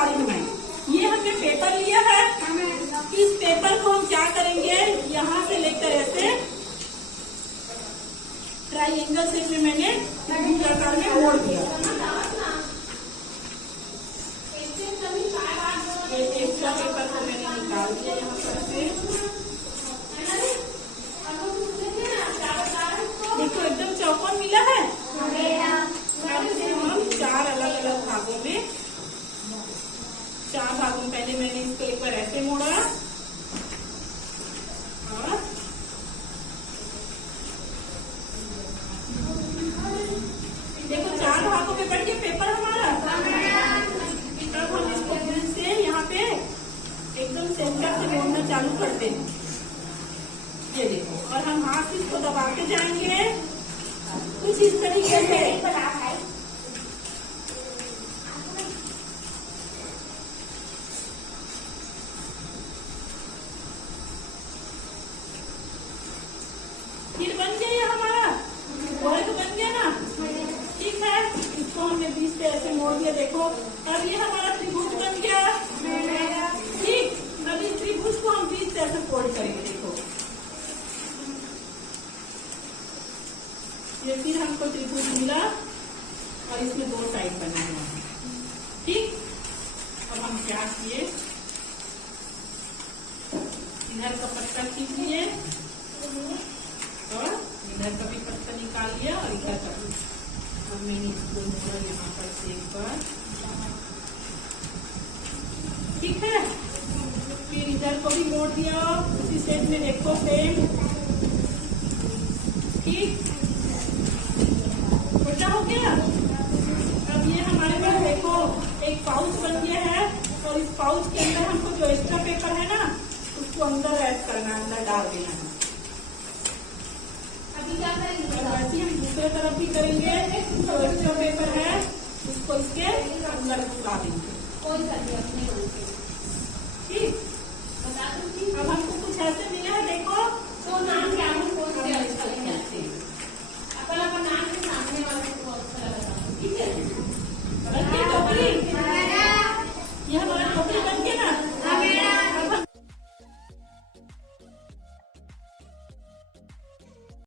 बता रही हूँ मैं। ये हमने पेपर लिया है, इस पेपर को हम क्या करेंगे, यहाँ से लेकर ऐसे ट्राइंगल शेप में मैंने त्रिभुज आकार में मोड़ दिया। एक्स्ट्रा पेपर को मैंने निकाल दिया यहाँ पर से। देखो एकदम चौकोर मिला है। हम चार अलग अलग भागों में, चार भागों में पहले मैंने इसको एक बार ऐसे मोड़ा और देखो चार भागों में बढ़ गया पेपर हमारा। अब हम इसको फिर से यहाँ पे एकदम सेंटर से मोड़ना चालू करते हैं। ये देखो, और हम हाथ से इसको दबाते जाएंगे कुछ इस तरीके से। फिर बन गया ये हमारा वर्ग बन गया ना, ठीक है। इसको हमने बीच से ऐसे मोड़ दिया, देखो अब ये हमारा त्रिभुज बन गया, ठीक। अब इस त्रिभुज को हम बीच से ऐसे फोल्ड करेंगे, देखो ये फिर हमको त्रिभुज मिला और इसमें दो साइड बना हुआ है, ठीक। अब हम क्या किए, इधर का पत्ता खींच लिए और इधर का भी पत्ता निकाल लिया और इधर का भी। अब मैंने इसको यहाँ पर से एक बार, ठीक है। फिर इधर को भी मोड़ दिया उसी शेप में, देखो सेम, ठीक। छोटा हो गया। अब ये हमारे पास देखो एक पाउच बन गया है और इस पाउच के अंदर हमको जो एक्स्ट्रा पेपर है ना उसको अंदर ऐड करना, अंदर डाल देना है। अभी क्या करेंगे, ऐसे हम दूसरे तरफ भी करेंगे। जो एक्स्ट्रा पेपर है उसको इसके अंदर घुसा देंगे। कोई सा भी अपने